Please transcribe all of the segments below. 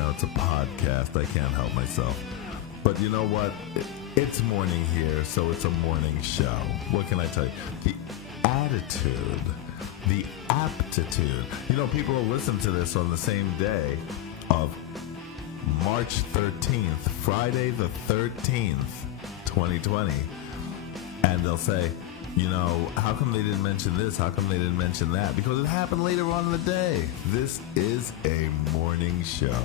it's a podcast. I can't help myself. But you know what? It's morning here, so it's a morning show. What can I tell you? The attitude, the aptitude. People will listen to this on the same day of March 13th, Friday the 13th, 2020. And they'll say, how come they didn't mention this? How come they didn't mention that? Because it happened later on in the day. This is a morning show.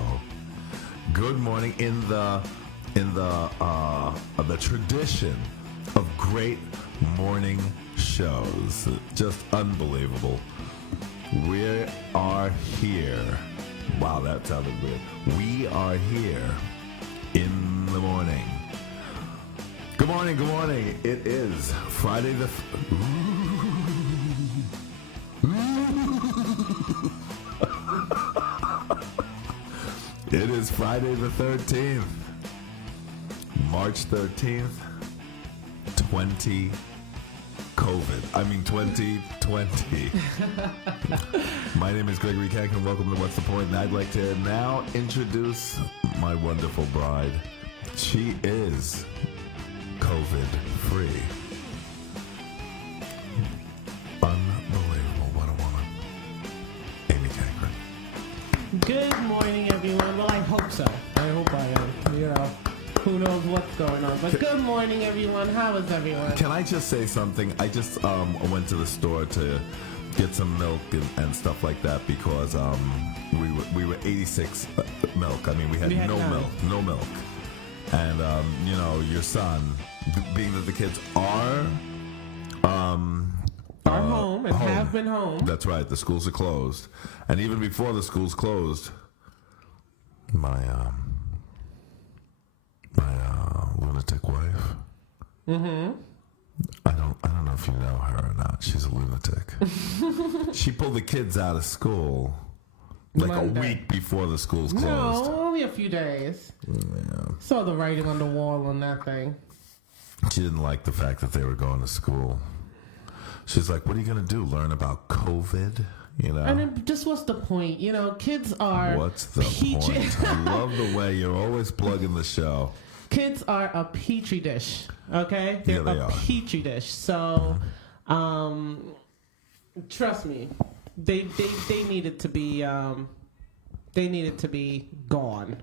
Good morning in the tradition of great morning shows. Just unbelievable. We are here. Wow, that sounded weird. We are here in the morning. Good morning, good morning. It is Friday the... It is Friday the 13th. March 13th, 2020. My name is Gregory Kankin. Welcome to What's the Point? And I'd like to now introduce my wonderful bride. She is COVID-free. Unbelievable. What a woman. Amy Cankren. Good morning, everyone. Well, I hope so. I hope I am. Who knows what's going on. But good morning, everyone. How is everyone? Can I just say something? I just went to the store to get some milk and stuff like that because we were 86 milk. I mean, we had no milk. And, your son, being that the kids are home and have been home. That's right. The schools are closed. And even before the schools closed, my lunatic wife. Mm-hmm. I don't know if you know her or not. She's a lunatic. She pulled the kids out of school like Monday. A week before the schools closed. No, only a few days. Yeah. Saw the writing on the wall on that thing. She didn't like the fact that they were going to school. She's like, what are you going to do? Learn about COVID? And then just what's the point? Kids are... What's the point? I love the way you're always plugging the show. Kids are a petri dish, okay? They're a petri dish. So, trust me, they needed to be gone.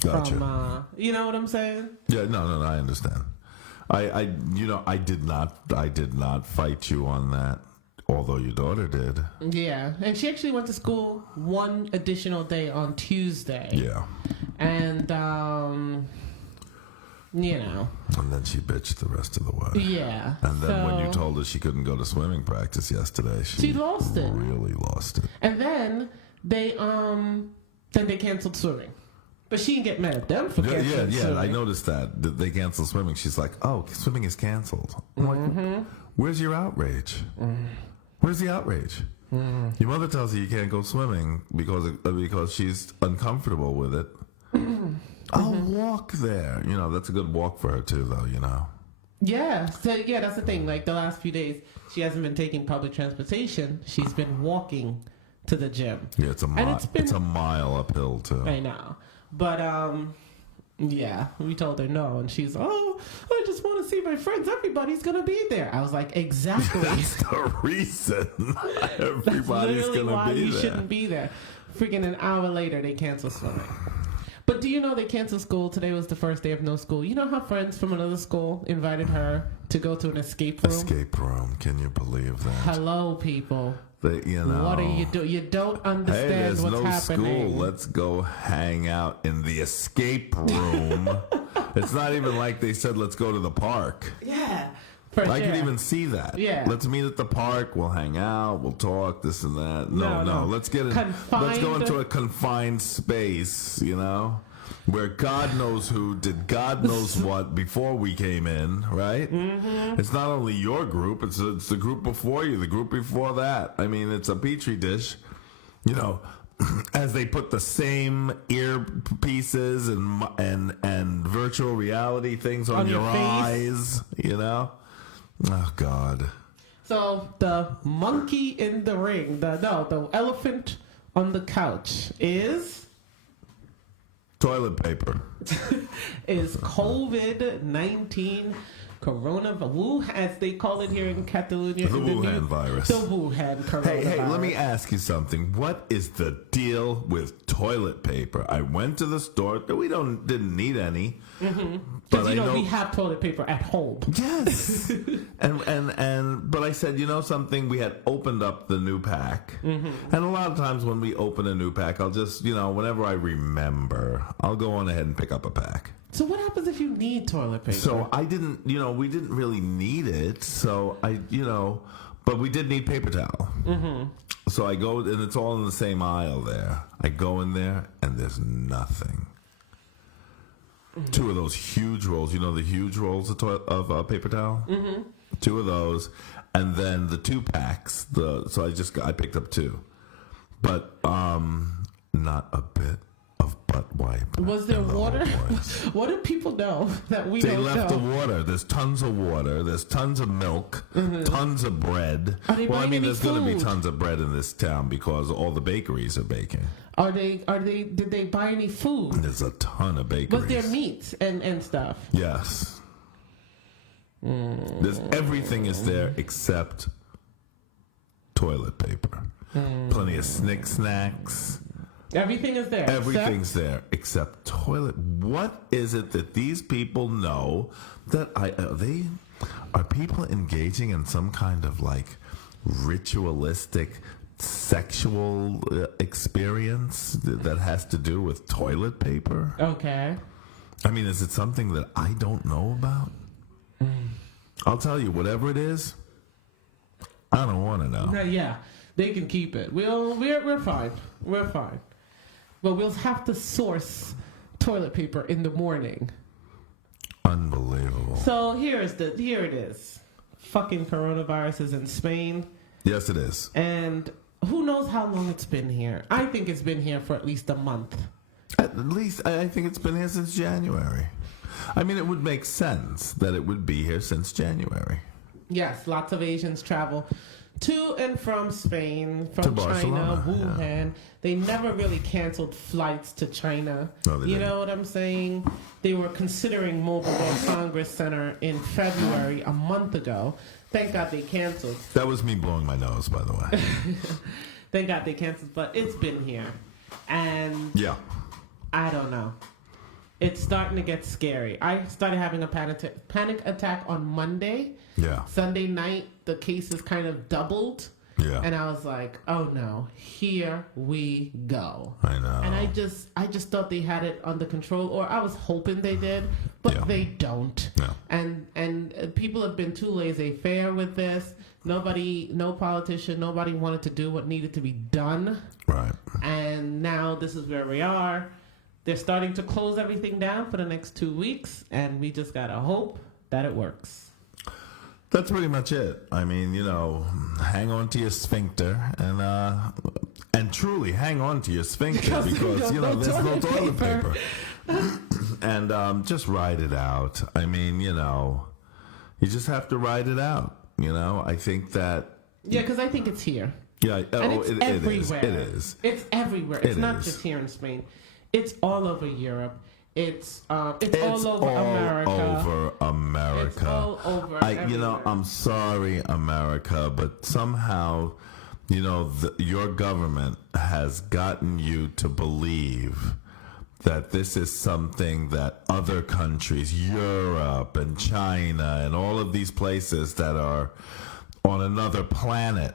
Gotcha. From, you know what I'm saying? Yeah, no, I understand. I did not fight you on that, although your daughter did. Yeah, and she actually went to school one additional day on Tuesday. Yeah. And, And then she bitched the rest of the way. Yeah. And then when you told her she couldn't go to swimming practice yesterday, she lost it. Really lost it. And then they canceled swimming. But she didn't get mad at them for canceling swimming. Yeah, I noticed that they canceled swimming. She's like, oh, swimming is canceled. I'm like, where's your outrage? Where's the outrage? Your mother tells you can't go swimming because she's uncomfortable with it. I'll walk there. That's a good walk for her too, though, Yeah. So, that's the thing. Like, the last few days, she hasn't been taking public transportation. She's been walking to the gym. Yeah, it's a mile uphill, too. I know. But, we told her no. And she's, I just want to see my friends. Everybody's going to be there. I was like, exactly. That's the reason. Everybody's going to be there. That's literally why you shouldn't be there. Freaking an hour later, they cancel swimming. But do you know they canceled school? Today was the first day of no school. You know how friends from another school invited her to go to an escape room? Escape room. Can you believe that? Hello, people. What are you doing? You don't understand what's happening. There's no school. Let's go hang out in the escape room. It's not even like they said, let's go to the park. Yeah. I can even see that. Yeah. Let's meet at the park. We'll hang out. We'll talk. This and that. No. Let's go into a confined space. Where God knows who did God knows what before we came in. Right. Mm-hmm. It's not only your group. It's the group before you. The group before that. I mean, it's a petri dish. As they put the same earpieces and virtual reality things on your eyes. Oh, God. So the monkey in the ring, the elephant on the couch is Toilet paper. is COVID-19 coronavirus, as they call it here in Catalonia. The Wuhan virus. The Wuhan coronavirus. Hey, let me ask you something. What is the deal with toilet paper? I went to the store. We didn't need any. Mm-hmm. But Because, I know we have toilet paper at home. Yes. But I said, you know something? We had opened up the new pack. Mm-hmm. And a lot of times when we open a new pack, I'll just, whenever I remember, I'll go on ahead and pick up a pack. So what happens if you need toilet paper? So I didn't, we didn't really need it. So but we did need paper towel. Mm-hmm. So I go, and it's all in the same aisle there. I go in there, and there's nothing. Mm-hmm. 2 of those huge rolls, the huge rolls of paper towel? Mm-hmm. 2 of those. And then the 2 packs. So I picked up 2. But not a bit of butt wipe. Was there water? What do people know that we don't know? They left the water. There's tons of water. There's tons of milk. Mm-hmm. Tons of bread. There's going to be tons of bread in this town because all the bakeries are baking. Did they buy any food? There's a ton of bakeries. Was there meat and stuff? Yes. There's everything is there except toilet paper. Plenty of snacks. Everything is there. Everything's there except toilet. What is it that these people know that are people engaging in some kind of ritualistic sexual experience that has to do with toilet paper? Okay. I mean, is it something that I don't know about? I'll tell you, whatever it is, I don't want to know. Yeah, they can keep it. We're fine. We're fine. But we'll have to source toilet paper in the morning. Unbelievable. So here it is. Fucking coronavirus is in Spain. Yes, it is. And who knows how long it's been here? I think it's been here for at least a month. At least, I think it's been here since January. I mean, it would make sense that it would be here since January. Yes, lots of Asians travel to and from Spain, from China, Wuhan. Yeah. They never really canceled flights to China. No, they didn't. Know what I'm saying? They were considering Mobile World Congress Center in February, a month ago. Thank God they canceled. That was me blowing my nose, by the way. Thank God they canceled, but it's been here. And yeah, I don't know. It's starting to get scary. I started having a panic attack on Monday. Yeah. Sunday night, the cases kind of doubled. Yeah. And I was like, oh no, here we go. I know. And I just thought they had it under control, or I was hoping they did, but they don't. No. And people have been too laissez-faire with this. No politician, nobody wanted to do what needed to be done. Right. And now this is where we are. They're starting to close everything down for the next 2 weeks, and we just gotta hope that it works. That's pretty much it. I mean, hang on to your sphincter and truly hang on to your sphincter because there's no toilet paper. And just ride it out. I mean, you just have to ride it out. I think that. Yeah, because I think it's here. Yeah, and it's everywhere. It is. It's everywhere. It's not just here in Spain. It's all over Europe. It's all over America. It's all over everywhere. I'm sorry, America, but somehow, your government has gotten you to believe that this is something that other countries, Europe and China and all of these places that are on another planet,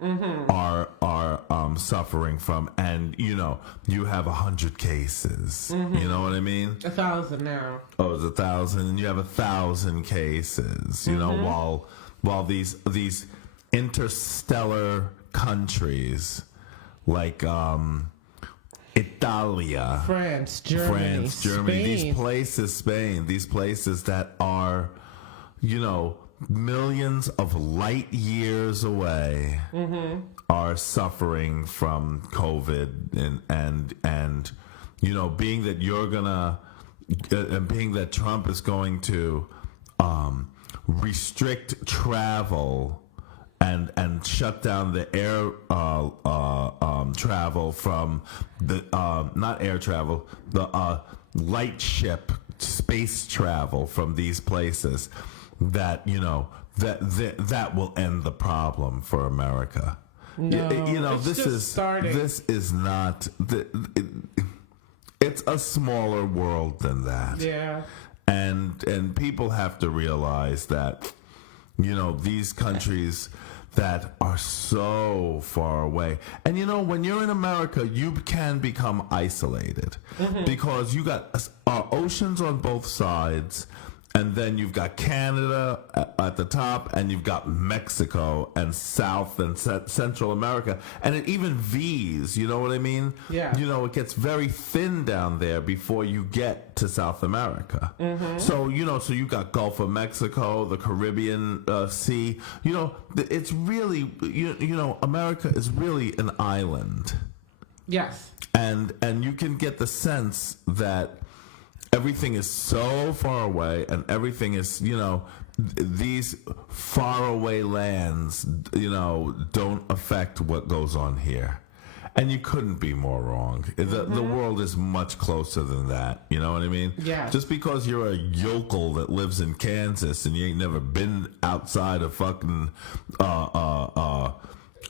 are suffering from, and you have 100 cases. You know what I mean? 1,000 now. Oh, it's 1,000, and you have 1,000 cases. While these interstellar countries like Italia, France, Germany, Spain, these places that are, millions of light years away are suffering from COVID and being that you're gonna and being that Trump is going to restrict travel and shut down the air travel from the not air travel, the light ship space travel from these places, that that will end the problem for America. No, this is starting. This is not. It's a smaller world than that. Yeah. And people have to realize that, these countries that are so far away. And when you're in America, you can become isolated because you got oceans on both sides. And then you've got Canada at the top, and you've got Mexico and South and Central America, and it even V's. You know what I mean? Yeah. It gets very thin down there before you get to South America. So so you got Gulf of Mexico, the Caribbean Sea. It's really America is really an island. Yes. And you can get the sense that everything is so far away, and everything is, these faraway lands, don't affect what goes on here. And you couldn't be more wrong. The world is much closer than that. You know what I mean? Yeah. Just because you're a yokel that lives in Kansas and you ain't never been outside of fucking, I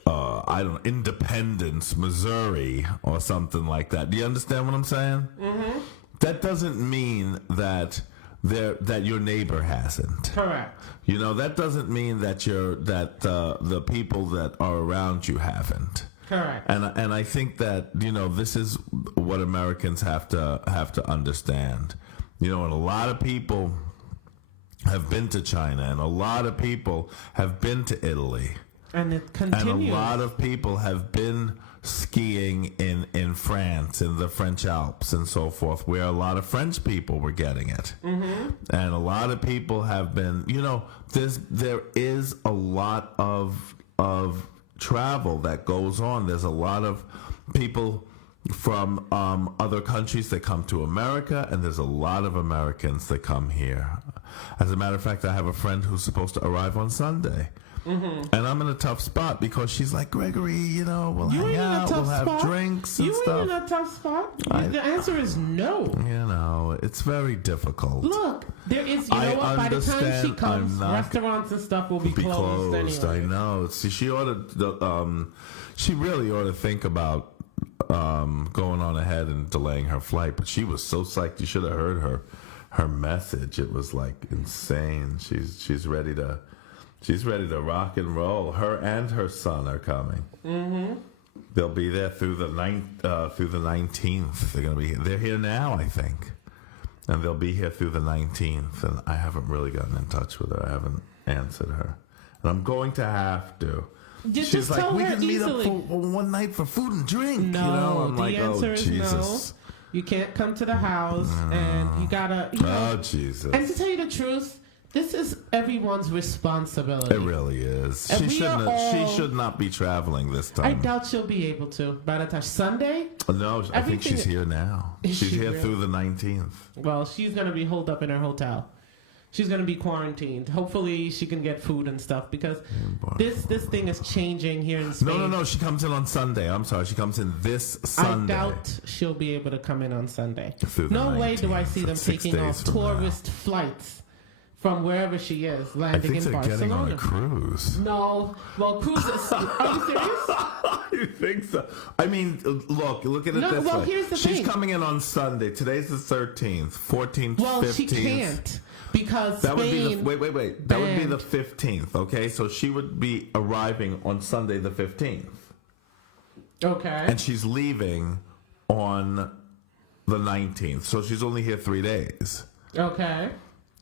don't know, Independence, Missouri, or something like that. Do you understand what I'm saying? Mm-hmm. That doesn't mean that your neighbor hasn't. Correct. That doesn't mean that the people that are around you haven't. Correct. And I think that this is what Americans have to understand. And a lot of people have been to China, and a lot of people have been to Italy, and it continues. And a lot of people have been skiing in France, in the French Alps and so forth, where a lot of French people were getting it. And a lot of people have been, there is a lot of travel that goes on. There's a lot of people from other countries that come to America, and there's a lot of Americans that come here. As a matter of fact, I have a friend who's supposed to arrive on Sunday. And I'm in a tough spot because she's like, Gregory, we'll hang out, we'll have drinks and stuff. You in a tough spot? The answer is no. It's very difficult. Look, there is, by the time she comes, restaurants and stuff will be closed anyway. I know. See, she really ought to think about going on ahead and delaying her flight, but she was so psyched. You should have heard her message. It was like insane. She's ready to rock and roll. Her and her son are coming. They'll be there through the 19th. They're here now, I think, and they'll be here through the 19th. And I haven't really gotten in touch with her. I haven't answered her, and I'm going to have to. She's like, we can meet up for one night for food and drink. No, I'm the like, answer is Jesus. no. You can't come to the house, and you gotta. Oh, Jesus! And to tell you the truth, this is everyone's responsibility. It really is. And She should not be traveling this time. I doubt she'll be able to by the time Sunday. No, I think she's here now. She's here really? through the 19th. Well, she's gonna be holed up in her hotel. She's gonna be quarantined. Hopefully, she can get food and stuff because this thing is changing here in Spain. No. She comes in on Sunday. I'm sorry. She comes in this Sunday. I doubt she'll be able to come in on Sunday. No 19th, way do I see them taking off tourist flights from wherever she is, landing in Barcelona. Getting on a cruise. No. Well, cruises. Are you serious? You think so? I mean, look at it this way. Here's the thing. She's coming in on Sunday. Today's the 13th, 14th, 15th. Well, she can't. Because that Spain would be wait. That would be the 15th, okay? So she would be arriving on Sunday the 15th. Okay. And she's leaving on the 19th. So she's only here 3 days. Okay.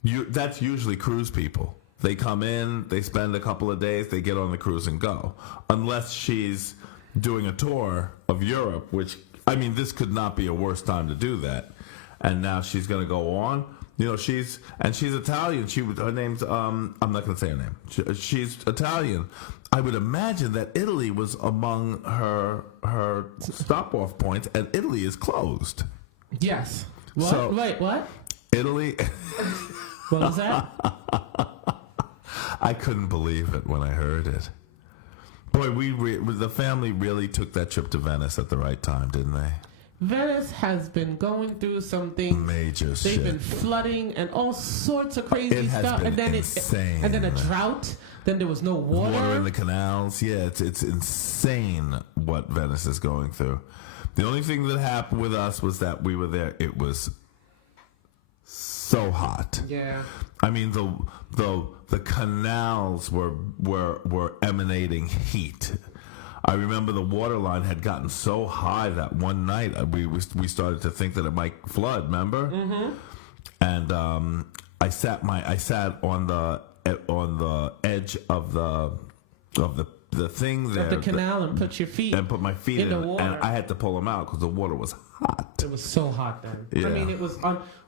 That's usually cruise people. They come in, they spend a couple of days, they get on the cruise and go. Unless she's doing a tour of Europe, which, I mean, this could not be a worse time to do that. And now she's going to go on. She's Italian. Her name's I'm not going to say her name. She's Italian. I would imagine that Italy was among her stop-off points, and Italy is closed. Yes. What? Wait, what? Italy. What was that? I couldn't believe it when I heard it. Boy, the family really took that trip to Venice at the right time, didn't they? Venice has been going through some things. Major They've shit. been flooding and all sorts of crazy It has stuff. been And then insane. and then a drought. Then there was no water. Water in the canals. Yeah, it's insane what Venice is going through. The only thing that happened with us was that we were there. It was so hot. Yeah. I mean, the canals were emanating heat. I remember the water line had gotten so high that one night we started to think that it might flood. Remember? Mm-hmm. And I sat on the edge of the thing there, Of the canal, and put your feet and put my feet in the water. and I had to pull them out because the water was hot. It was so hot then. Yeah. I mean, it was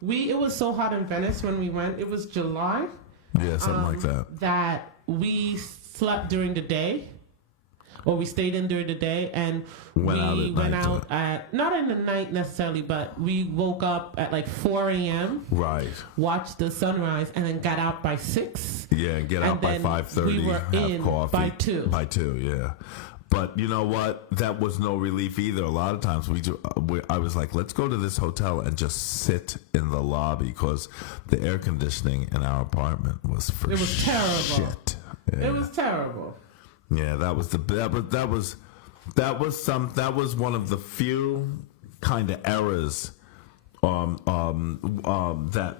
it was so hot in Venice when we went. It was July. Yeah, something like that. That we slept during the day, or we stayed in during the day, and Went out at not in the night necessarily, but we woke up at like 4 a.m. Right. watched the sunrise, and then got out by 6. Yeah, and get out by then 5:30. we were have in coffee by 2. By 2, yeah. But you know what? That was no relief either. A lot of times I was like, let's go to this hotel and just sit in the lobby because the air conditioning in our apartment was for It was terrible. shit. Yeah. It was terrible. Yeah, that was one of the few kind of errors that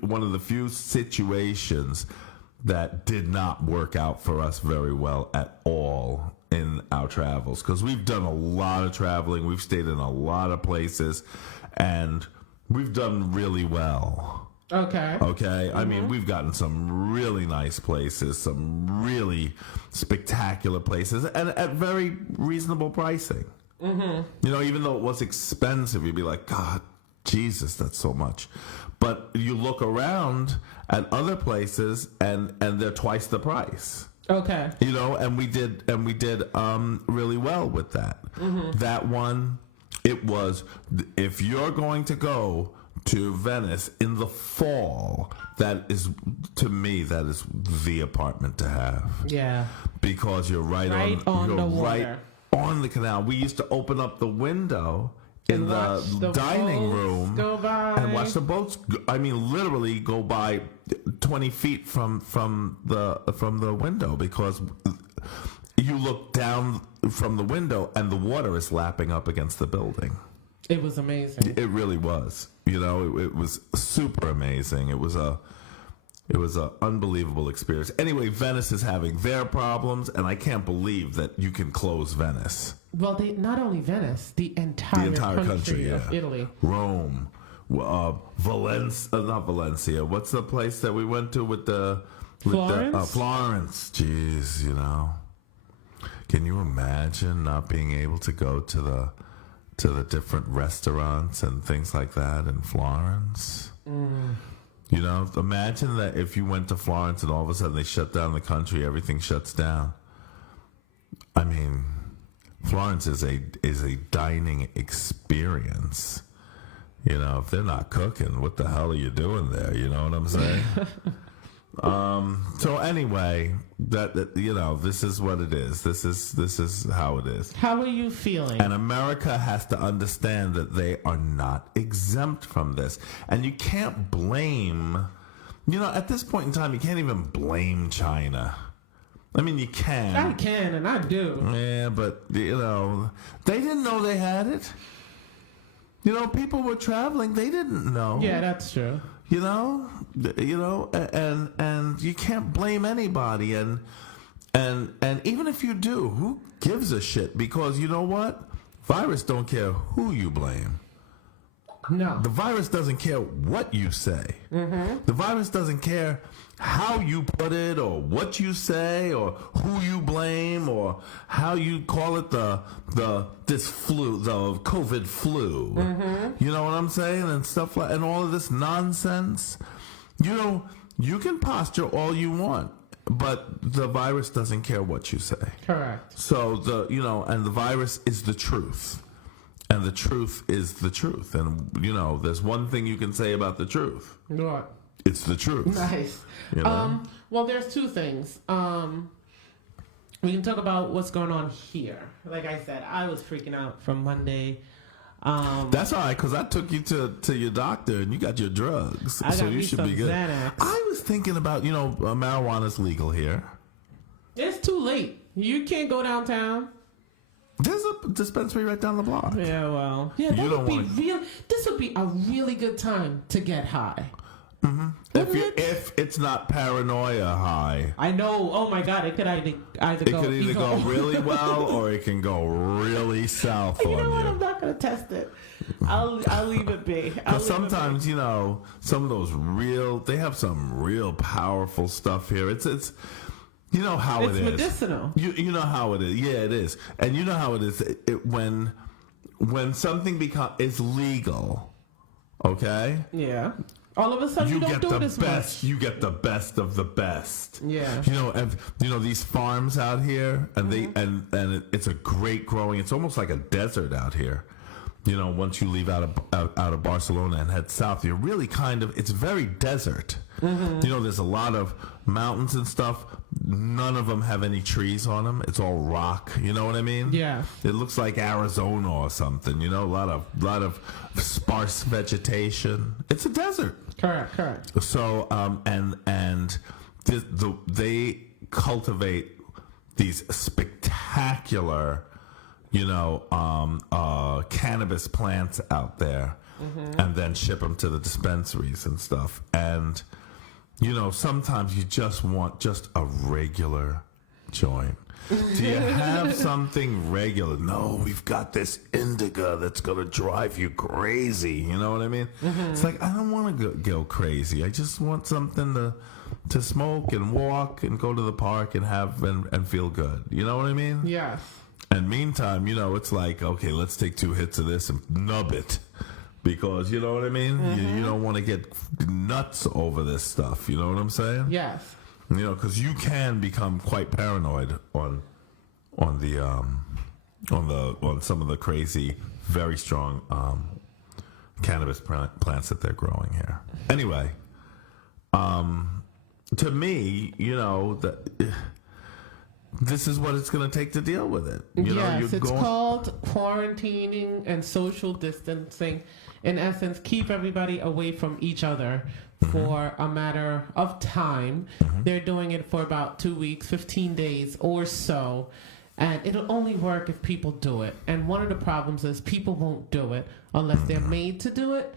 one of the few situations that did not work out for us very well at all in our travels, because we've done a lot of traveling, we've stayed in a lot of places, and we've done really well. Okay. I mean, we've gotten some really nice places, some really spectacular places, and at very reasonable pricing. You know, even though it was expensive, you'd be like, God, Jesus, that's so much. But you look around at other places, and they're twice the price. Okay. You know, and we did really well with that. That one, it was, if you're going to go to Venice in the fall, that is, to me, that is the apartment to have. Yeah. Because you're right on the water. Right on the canal. We used to open up the window in the dining room go by. and watch the boats. I mean, literally go by 20 feet from the window, because you look down from the window and the water is lapping up against the building. It was amazing. It really was. You know, it was super amazing. It was a unbelievable experience. Anyway, Venice is having their problems, and I can't believe that you can close Venice. Well, not only Venice, the entire country of Italy. Rome, not Valencia. What's the place that we went to with the Florence? Florence. Jeez, you know. Can you imagine not being able to go to the different restaurants and things like that in Florence? You know, imagine that if you went to Florence and all of a sudden they shut down the country, everything shuts down. I mean, Florence is a dining experience. You know, if they're not cooking, what the hell are you doing there? You know what I'm saying? So anyway, that you know, this is what it is. This is how it is. How are you feeling? And America has to understand that they are not exempt from this. And you can't blame, you know, at this point in time, you can't even blame China. I mean, you can. I can, and I do. Yeah, but, you know, they didn't know they had it. You know, people were traveling. They didn't know. Yeah, that's true. You know, and you can't blame anybody, and even if you do, who gives a shit? Because you know what, virus don't care who you blame. No, The virus doesn't care what you say. The virus doesn't care how you put it, or what you say, or who you blame, or how you call it this flu, the COVID flu. You know what I'm saying? And stuff like, and all of this nonsense. You know, you can posture all you want, but the virus doesn't care what you say. correct. So and the virus is the truth. And the truth is the truth. And, you know, there's one thing you can say about the truth. What? It's the truth. Nice. You know? Well, there's two things. we can talk about what's going on here. Like I said, I was freaking out from Monday. That's all right, because I took you to your doctor and you got your drugs, I got so me you should some be good. Xanax. I was thinking about, marijuana's legal here. It's too late. You can't go downtown. There's a dispensary right down the block. Yeah, well, yeah, that You don't would be wanna- real. This would be a really good time to get high. If it's not paranoia high, I know. Oh my God, it could either it go. could either go really well or it can go really south You on know what? you. I'm not gonna test it. I'll leave it be. Because sometimes, some of those they have some real powerful stuff here. It's you know how It's it is. medicinal. You know how it is. Yeah, it is. And you know how it is. When something is legal, okay? Yeah. All of a sudden, you don't get do the this best. You get the best of the best. Yeah. These farms out here, and it's a great growing. It's almost like a desert out here. Once you leave out of Barcelona and head south, you're really it's very desert. There's a lot of mountains and stuff. None of them have any trees on them. It's all rock. You know what I mean? Yeah. It looks like Arizona or something. A lot of sparse vegetation. It's a desert. Correct. So they cultivate these spectacular, cannabis plants out there, and then ship them to the dispensaries and stuff. And sometimes you just want just a regular joint. Do you have something regular? No, we've got this indica that's going to drive you crazy. You know what I mean? It's like, I don't want to go crazy. I just want something to smoke and walk and go to the park and have and feel good. You know what I mean? Yes. And meantime, it's like, okay, let's take 2 hits of this and nub it. Because, you know what I mean? You don't want to get nuts over this stuff. You know what I'm saying? Yes. Because you can become quite paranoid on some of the crazy, very strong cannabis plants that they're growing here. Anyway, to me, this is what it's going to take to deal with it. Yes, it's called quarantining and social distancing. In essence, keep everybody away from each other for a matter of time. They're doing it for about 2 weeks, 15 days or so. And it'll only work if people do it. And one of the problems is people won't do it unless they're made to do it.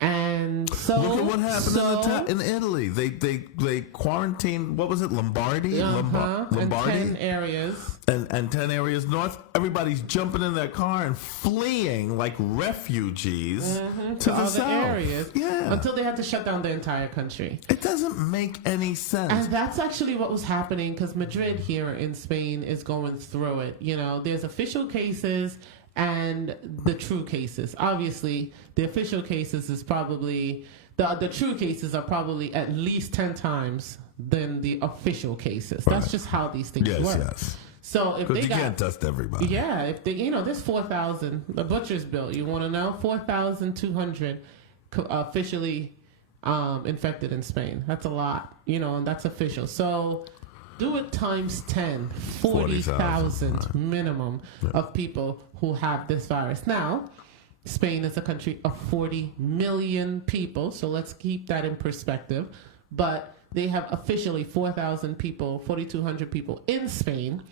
And so look at what happened in Italy. They quarantined. What was it? Lombardy. Lombardy. And 10 areas. And 10 areas north. Everybody's jumping in their car and fleeing like refugees to the other south. Areas. Yeah. Until they had to shut down the entire country. It doesn't make any sense. And that's actually what was happening because Madrid here in Spain is going through it. There's official cases and the true cases. Obviously, the official cases is probably the true cases are probably at least 10 times than the official cases. Right. That's just how these things work. Yes. So if they you can't test everybody. Yeah, if they there's 4,000. The butcher's bill. You want to know 4,200 officially infected in Spain. That's a lot. And that's official. So do it times 10, 40,000 minimum of people who have this virus. Now, Spain is a country of 40 million people, so let's keep that in perspective. But they have officially 4,000 people, 4,200 people in Spain.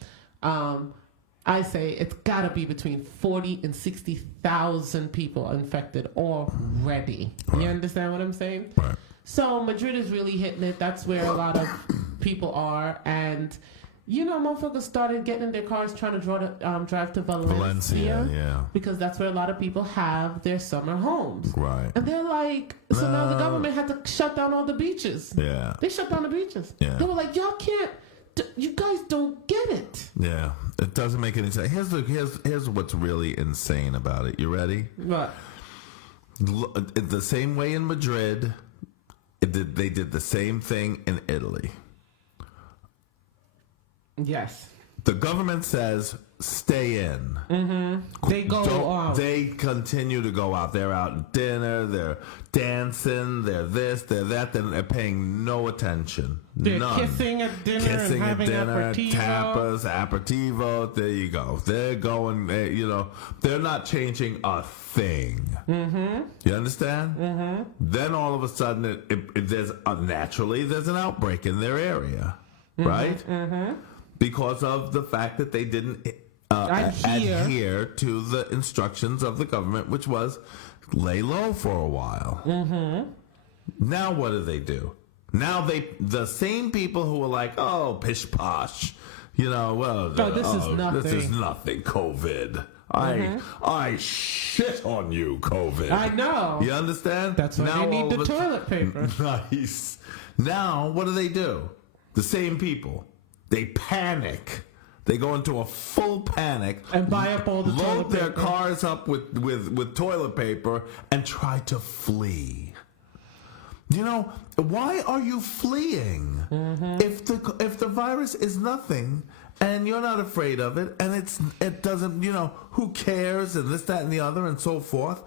I say it's got to be between 40 and 60,000 people infected already. Right. You understand what I'm saying? Right. So Madrid is really hitting it. That's where a lot of people are. And, motherfuckers started getting in their cars trying to drive to Valencia. Yeah. Because that's where a lot of people have their summer homes. Right. And they're like, so now the government had to shut down all the beaches. Yeah. They shut down the beaches. Yeah. They were like, y'all can't, you guys don't get it. Yeah. It doesn't make any sense. Here's what's really insane about it. You ready? What? The same way in Madrid, they did the same thing in Italy. Yes. the government says stay in. Mm-hmm. They go out. They continue to go out. They're out at dinner. They're dancing. They're this. They're that. They're paying no attention. They're None. Kissing at dinner and having aperitivo. Tapas, aperitivo. There you go. They're going. They're not changing a thing. Mm-hmm. You understand? Mm-hmm. Then all of a sudden, there's an outbreak in their area, right? Mm-hmm. Because of the fact that they didn't adhere to the instructions of the government, which was lay low for a while. Mm-hmm. Now what do? Now the same people who were like, oh, pish posh, this is nothing, COVID. I shit on you, COVID. I know. You understand? That's why they need the toilet paper. Nice. Now what do? The same people. They panic. They go into a full panic and buy up all the toilet paper. Load their cars up with toilet paper and try to flee. Why are you fleeing? Mm-hmm. If the virus is nothing and you're not afraid of it and it doesn't, who cares and this, that, and the other and so forth,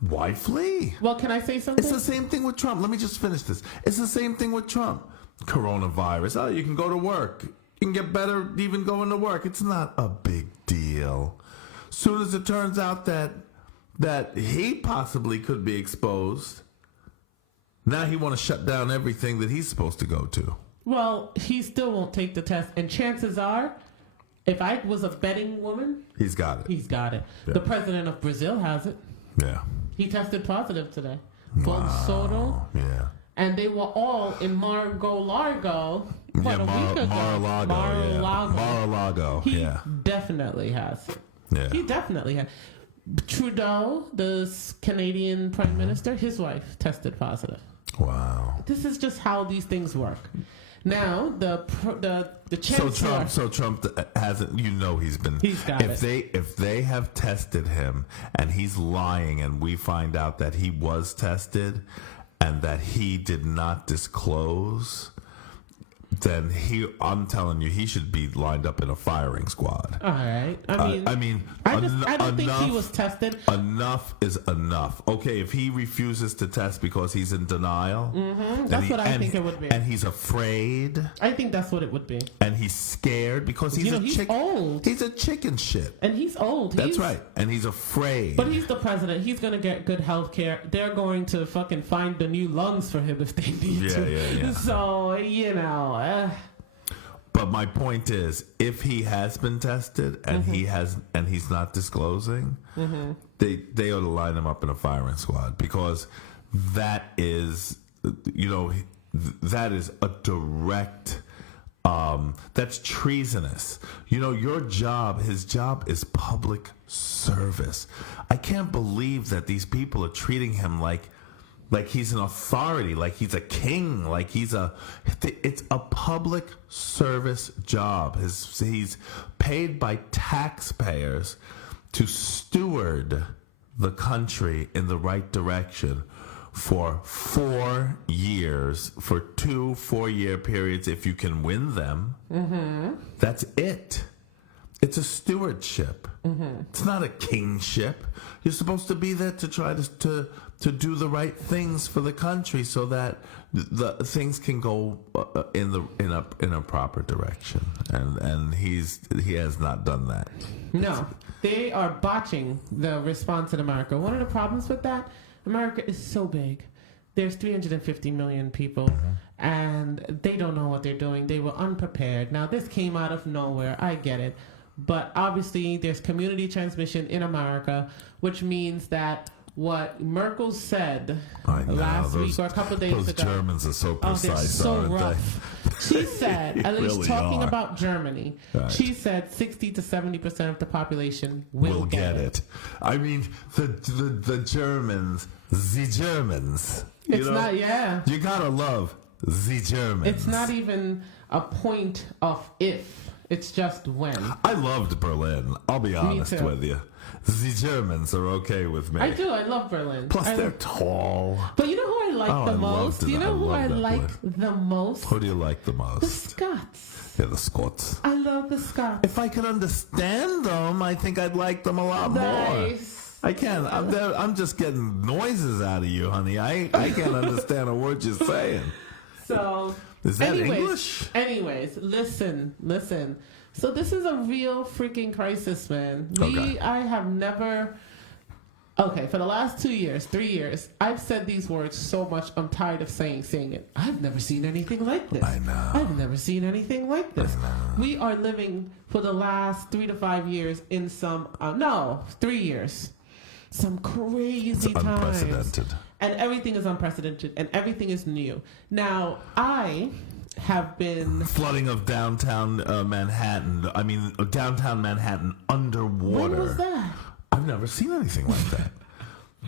why flee? Well, can I say something? It's the same thing with Trump. Let me just finish this. It's the same thing with Trump. Coronavirus. Oh, you can go to work. You can get better even going to work. It's not a big deal. Soon as it turns out that he possibly could be exposed, now he want to shut down everything that he's supposed to go to. Well, he still won't take the test. And chances are, if I was a betting woman... He's got it. Yeah. The president of Brazil has it. Yeah. He tested positive today. Bolsonaro. Yeah. And they were all in Mar-a-Lago a week ago. Mar-a-Lago. He definitely has it. Yeah. He definitely has. Trudeau, the Canadian Prime Minister, his wife tested positive. Wow. This is just how these things work. Now the chancellor. So Trump hasn't. He's been. He's got it. If they have tested him and he's lying, and we find out that he was tested and that he did not disclose, then I'm telling you, he should be lined up in a firing squad. All right. I don't think he was tested. Enough is enough. Okay, if he refuses to test because he's in denial, that's what I think it would be. And he's afraid. I think that's what it would be. And he's scared because he's old. He's a chicken shit. And he's old. That's right. And he's afraid. But he's the president. He's going to get good health care. They're going to fucking find the new lungs for him if they need to. Yeah. So, But my point is, if he has been tested and he's not disclosing, they ought to line him up in a firing squad, because that is, that is a direct, that's treasonous. His job is public service. I can't believe that these people are treating him like he's an authority, like he's a king, like it's a public service job. He's paid by taxpayers to steward the country in the right direction for 4 years, for 2 4-year periods, if you can win them. Mm-hmm. That's it. It's a stewardship. Mm-hmm. It's not a kingship. You're supposed to be there to try to do the right things for the country, so that the things can go in a proper direction. And he has not done that. No, they are botching the response in America. One of the problems with that, America is so big. There's 350 million people, and they don't know what they're doing. They were unprepared. Now, this came out of nowhere. I get it. But obviously, there's community transmission in America, which means that what Merkel said last week or a couple of days ago. Those Germans are so precise, so aren't rough. She said, at least really talking about Germany, right. She said 60 to 70% of the population will get it. I mean, the Germans, the Germans. You gotta love the Germans. It's not even a point of if. It's just when. I loved Berlin. I'll be honest with you. The Germans are okay with me. I do. I love Berlin. Plus, they're tall. But you know who I like Oh, the I most? loved it. You know I who I love that like boy. the most? Who do you like the The most? Scots. Yeah, the Scots. I love the Scots. If I could understand them, I think I'd like them a lot more. Nice. I can't. I'm just getting noises out of you, honey. I can't understand a word you're saying. So, Is that English? Anyways, listen. So this is a real freaking crisis, man. Okay. I have never. Okay, for the last 3 years, I've said these words so much. I'm tired of saying it. I've never seen anything like this. I know. I've never seen anything like this. I know. We are living for the last 3 to 5 years in some 3 years, some crazy It's times. unprecedented. And everything is unprecedented and everything is new. Now, I have been. Flooding of downtown Manhattan. I mean, downtown Manhattan underwater. When was that? I've never seen anything like that.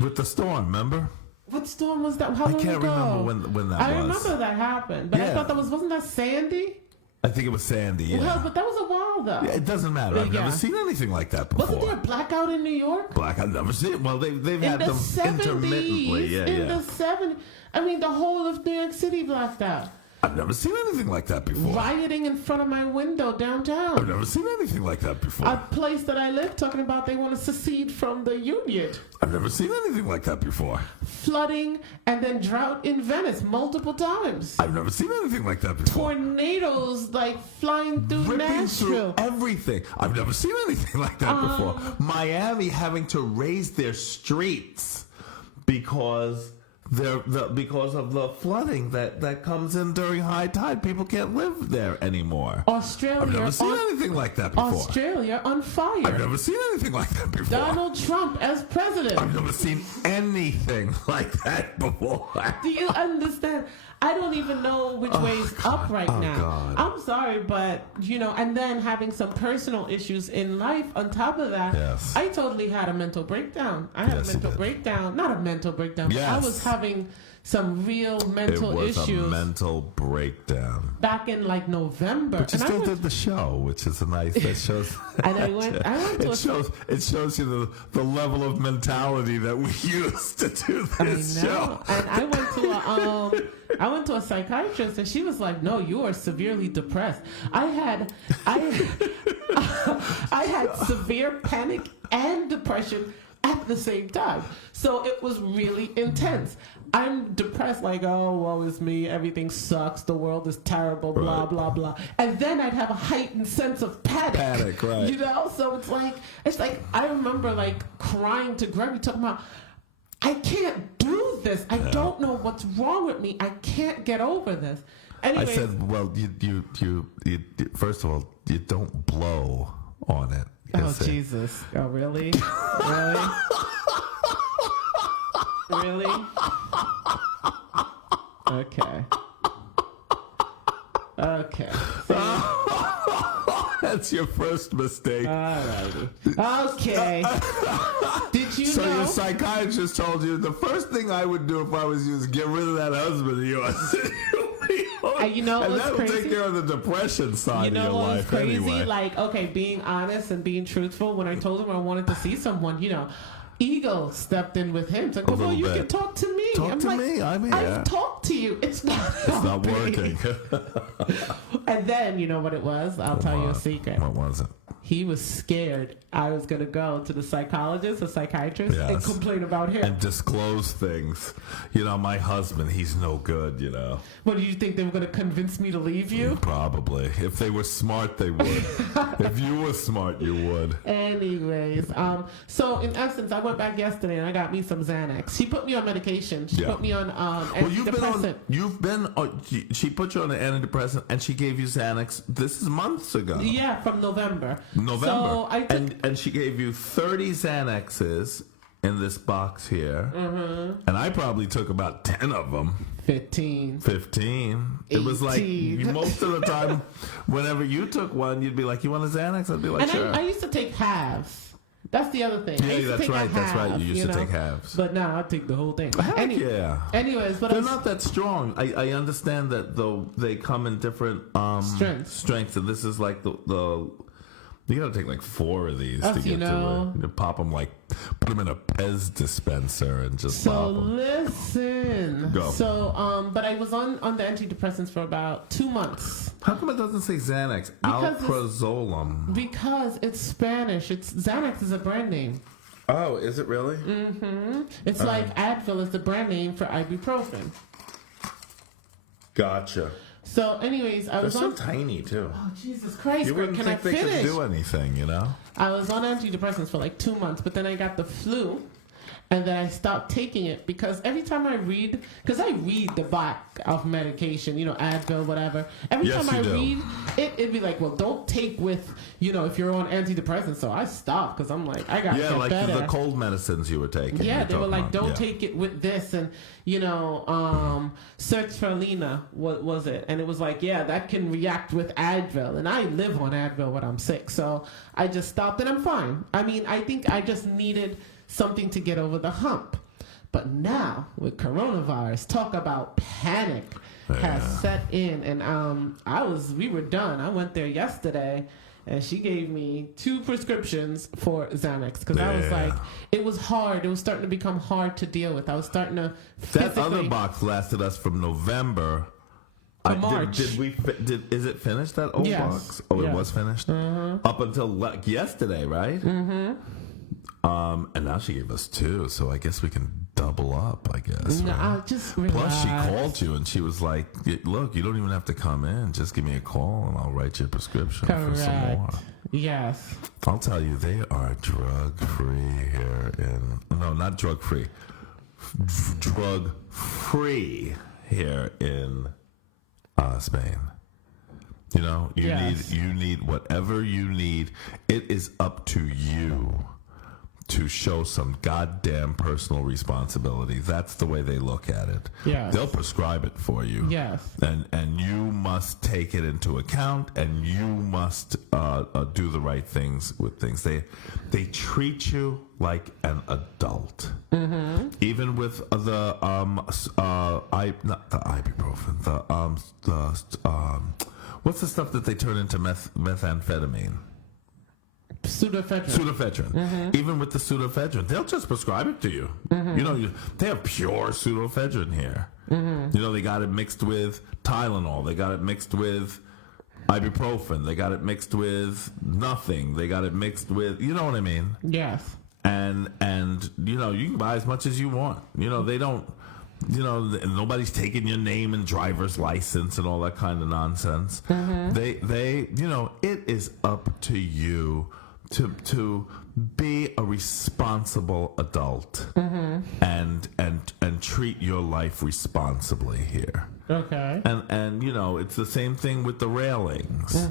With the storm, remember? What storm was that? How long I can't ago? remember when that I was. remember that happened, but I Yeah. thought wasn't that Sandy? I think it was Sandy, yeah. Well, but that was a while though. Yeah, it doesn't matter. I've Yeah. never seen anything like that before. Wasn't there a blackout in New York? Black, I've never seen it. Well, they've In had the them 70s, intermittently. Yeah, in yeah. the 70s. I mean, the whole of New York City blacked out. I've never seen anything like that before. Rioting in front of my window downtown. I've never seen anything like that before. A place that I live talking about they want to secede from the Union. I've never seen anything like that before. Flooding and then drought in Venice multiple times. I've never seen anything like that before. Tornadoes like flying through Ripping through Nashville. everything. I've never seen anything like that before. Miami having to raise their streets because because of the flooding that comes in during high tide. People can't live there anymore. Australia I've never seen on, anything like that before. Australia on fire. I've never seen anything like that before. Donald Trump as president. I've never seen anything like that before. Do you understand? I don't even know which way's up right now. God. I'm sorry, but and then having some personal issues in life on top of that. Yes. I totally had a mental breakdown. I had Yes, a you mental did. breakdown. Not a mental breakdown. But I Yes. was having some real mental It was issues a mental breakdown. back in like November. But you and I still went- did the show, which is a nice. That shows. And I went to it shows you the level of mentality that we used to do this show. And I went to a psychiatrist and she was like, "No, you are severely depressed." I had severe panic and depression at the same time. So it was really intense. I'm depressed, like, oh, woe is me, everything sucks, the world is terrible, blah, Right. blah, blah. And then I'd have a heightened sense of panic. Panic, right. So it's like, I remember like crying to Gregory, talking about, I can't do this. I don't know what's wrong with me. I can't get over this. Anyway, I said, well, you first of all, you don't blow on it. You oh, say- Jesus. Oh, really? Really? Really? Okay. Okay. That's your first mistake. Alrighty. Okay. Did you So your know? psychiatrist told you the first thing I would do if I was you is get rid of that husband of yours. And you know and what's that will crazy? take care of the depression side You of know your what was life crazy? anyway. Like, okay, being honest and being truthful. When I told him I wanted to see someone, ego stepped in with him. It's like, well, little you bit. can talk to me. Talk I'm to like, me. I'm here. I've talked to you. It's not. It's not working. And then you know what it was? I'll tell you a secret. What was it? He was scared I was going to go to the psychologist, a psychiatrist, and Yes. complain about him. And disclose things. My husband, he's no good, What, do you think they were going to convince me to leave you? Probably. If they were smart, they would. If you were smart, you would. Anyways, so in essence, I went back yesterday and I got me some Xanax. She put me on medication. She Yeah. put me on Well, antidepressant. she put you on an antidepressant and she gave you Xanax. This is months ago. Yeah, from November. November. So I took, and she gave you 30 Xanaxes in this box here. Mm-hmm. And I probably took about 10 of them. 15. 15. It was like 18. most of the time, whenever you took one, you'd be like, "You want a Xanax?" I'd be like, And "Sure." I used to take halves. That's the other thing. I Yeah, used to that's take a right. That's right. half, You used to take halves. But now I take the whole thing. Heck yeah. Anyways, but They're I'm not that strong. I understand that though they come in different Strengths. strengths, and this is like You gotta take like 4 of these to you get know. to it. You pop them put them in a Pez dispenser and just pop So them. listen. Go. So but I was on the antidepressants for about 2 months How come it doesn't say Xanax? Alprazolam. because it's Spanish. Xanax is a brand name. Oh, is it really? It's like Advil is the brand name for ibuprofen. Gotcha. So, anyways, I They're was so on. tiny too. Oh, Jesus Christ! You wouldn't Can I think they could finish? do anything, you know? I was on antidepressants for like 2 months, but then I got the flu, and then I stopped taking it because every time I read, because I read the back of medication, you know, Advil, whatever. Every Yes, time I you do. read, it'd be like, well, don't take with, you know, if you're on antidepressants. So I stopped because I'm like, I gotta Yeah, get like better. the cold medicines you were taking. Yeah, you're they were talking like, about. don't Yeah. take it with this, and you know, sertraline, what was it? And it was like, yeah, that can react with Advil, and I live on Advil when I'm sick, so I just stopped, and I'm fine. I mean, I think I just needed something to get over the hump. But now with coronavirus, talk about panic has set in, and we were done. I went there yesterday. And she gave me 2 prescriptions for Xanax because I was Yeah. like, it was hard. It was starting to become hard to deal with. I was starting to That other physically. box lasted us from November. To March. Is it finished, that old Yes. box? Oh, it Yes. was finished? Up until yesterday, right? Mm-hmm. And now she gave us 2, so I guess we can double up, I guess. No, right? I'll just relax. Plus, she called you and she was like, look, you don't even have to come in. Just give me a call and I'll write you a prescription for some more. Correct. Yes. I'll tell you, they are drug-free here in... No, not drug-free. Drug-free here in Spain. You know, Yes. you need whatever you need. It is up to you to show some goddamn personal responsibility. That's the way they look at it. Yes. They'll prescribe it for you. Yes. And you must take it into account, and you must do the right things with things. They treat you like an adult, even with the not the ibuprofen, what's the stuff that they turn into methamphetamine? Pseudoephedrine. Pseudoephedrine. Even with the pseudoephedrine, they'll just prescribe it to you. You know, they have pure pseudoephedrine here. You know, they got it mixed with Tylenol. They got it mixed with ibuprofen. They got it mixed with nothing. They got it mixed with, you know what I mean? Yes. And you know, you can buy as much as you want. You know, they don't, you know, nobody's taking your name and driver's license and all that kind of nonsense. They, you know, it is up to you to be a responsible adult and treat your life responsibly here. Okay. And you know, it's the same thing with the railings.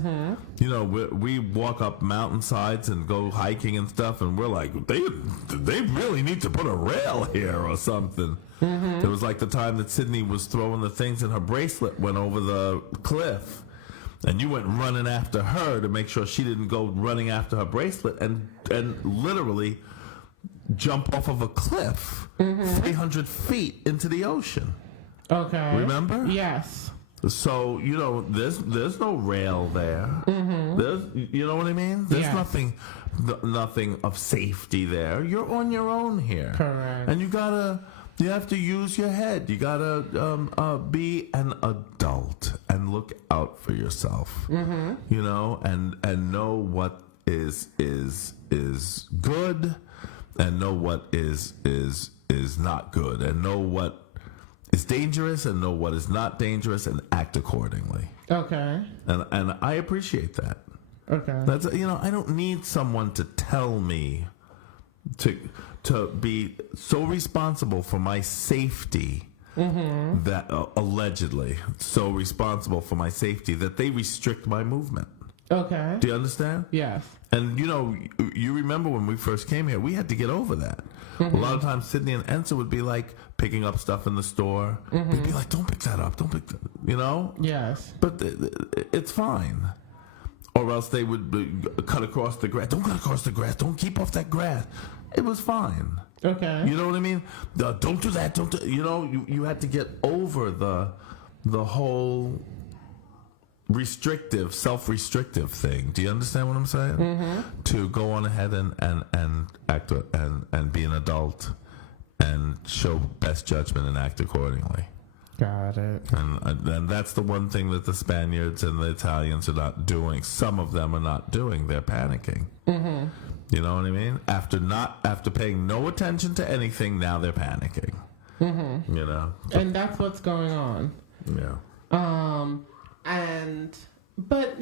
You know, we walk up mountainsides and go hiking and stuff, and we're like, they really need to put a rail here or something. It was like the time that Sydney was throwing the things and her bracelet went over the cliff. And you went running after her to make sure she didn't go running after her bracelet and literally jump off of a cliff 300 feet into the ocean. Okay. Remember? Yes. So, you know, there's no rail there. There's, you know what I mean? There's Yeah. nothing of safety there. You're on your own here. Correct. And you have to use your head. You gotta be an adult and look out for yourself. You know, and know what is good, and know what is not good, and know what is dangerous, and know what is not dangerous, and act accordingly. Okay. And I appreciate that. Okay. That's, you know, I don't need someone to tell me to be so responsible for my safety that allegedly so responsible for my safety that they restrict my movement. Okay. Do you understand? Yes. And you know, you remember when we first came here, we had to get over that. A lot of times Sydney and Ensa would be like picking up stuff in the store. We'd be like, don't pick that up, don't pick that, you know? Yes. But it's fine. Or else they would cut across the grass. Don't cut across the grass. Don't keep off that grass. It was fine. Okay. You know what I mean? Don't do that. You know, you had to get over the whole restrictive, self-restrictive thing. Do you understand what I'm saying? Mm-hmm. To go on ahead and act and be an adult and show best judgment and act accordingly. Got it. And that's the one thing that the Spaniards and the Italians are not doing. Some of them are not doing. They're panicking. Mm-hmm. You know what I mean? After paying no attention to anything, now they're panicking. Mm-hmm. You know? And that's what's going on. Yeah. But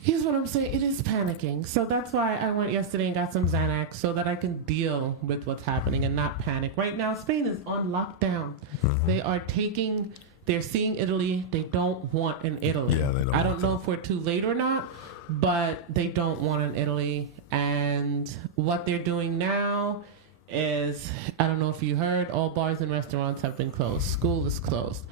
here's what I'm saying. It is panicking. So that's why I went yesterday and got some Xanax so that I can deal with what's happening and not panic. Right now, Spain is on lockdown. Mm-hmm. They're seeing Italy. They don't want an Italy. Yeah, they don't. I don't know if we're too late or not, but they don't want an Italy. And what they're doing now is, I don't know if you heard, all bars and restaurants have been closed. School is closed.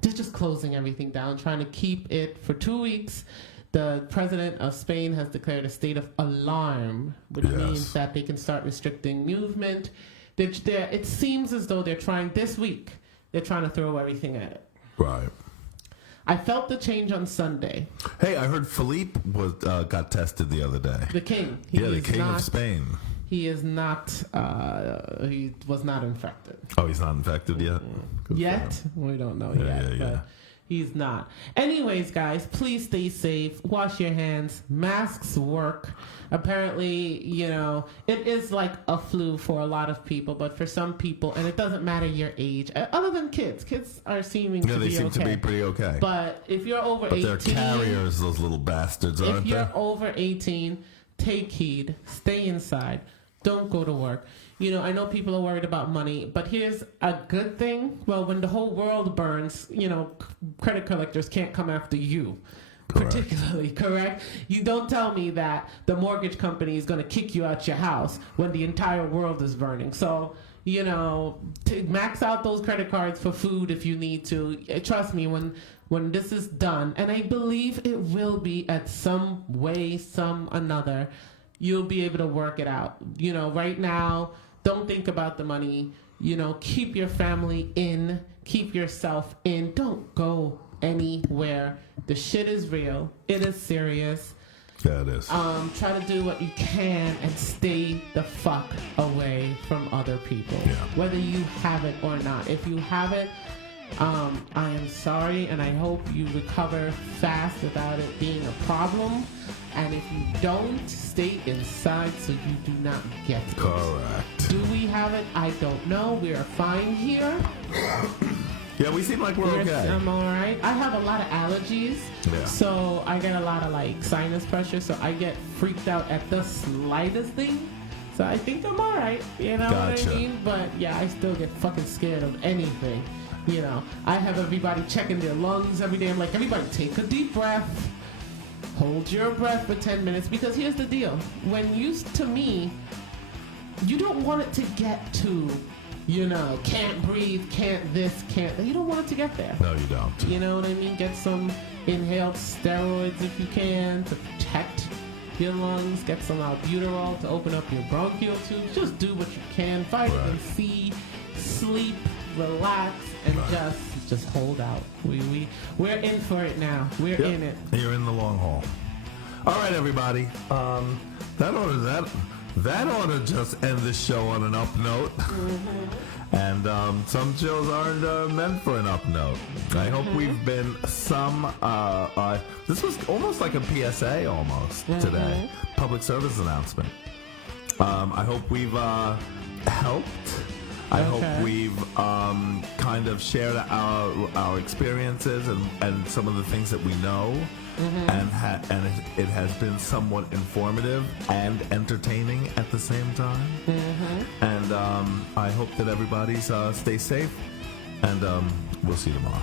They're just closing everything down, trying to keep it for 2 weeks. The president of Spain has declared a state of alarm, which means that they can start restricting movement. It seems as though they're trying this week. They're trying to throw everything at it. Right. I felt the change on Sunday. Hey, I heard Philippe got tested the other day. The king. The king of Spain. He is not. He was not infected. Oh, he's not infected yet? Yet? We don't know yet. But he's not. Anyways, guys, please stay safe. Wash your hands. Masks work. Apparently, it is like a flu for a lot of people, but for some people, and it doesn't matter your age, other than kids. Kids are seeming to be okay. Yeah, they seem to be pretty okay. But if you're over 18... But they're carriers, those little bastards, aren't they? If you're over 18, take heed. Stay inside. Don't go to work. I know people are worried about money, but here's a good thing. Well, when the whole world burns, credit collectors can't come after you. Correct. Particularly, correct? You don't tell me that the mortgage company is going to kick you out your house when the entire world is burning. So, to max out those credit cards for food if you need to. Trust me, when this is done, and I believe it will be at some way, some another, you'll be able to work it out. Right now, don't think about the money. Keep your family in. Keep yourself in. Don't go anywhere. The shit is real. It is serious. Yeah, it is. Try to do what you can and stay the fuck away from other people. Yeah. Whether you have it or not. If you have it, I am sorry, and I hope you recover fast without it being a problem. And if you don't, stay inside so you do not get it. Correct. Do we have it? I don't know. We are fine here. Yeah, we seem like we're okay. I'm all right. I have a lot of allergies, so I get a lot of sinus pressure, so I get freaked out at the slightest thing. So I think I'm all right. You know what I mean? But yeah, I still get fucking scared of anything. I have everybody checking their lungs every day. I'm like, everybody take a deep breath. Hold your breath for 10 minutes, because here's the deal. When to me, you don't want it to get to, can't breathe, can't this, can't... You don't want it to get there. No, you don't. You know what I mean? Get some inhaled steroids if you can to protect your lungs. Get some albuterol to open up your bronchial tubes. Just do what you can. Vitamin C, sleep, relax, and just hold out. We're in for it now. We're in it. You're in the long haul. All right, everybody. That ought to just end the show on an up note. Mm-hmm. And some shows aren't meant for an up note. I hope we've been this was almost like a PSA almost today. Public service announcement. I hope we've helped. I hope we've kind of shared our experiences and some of the things that we know, and it has been somewhat informative and entertaining at the same time. And I hope that everybody's stay safe, and we'll see you tomorrow.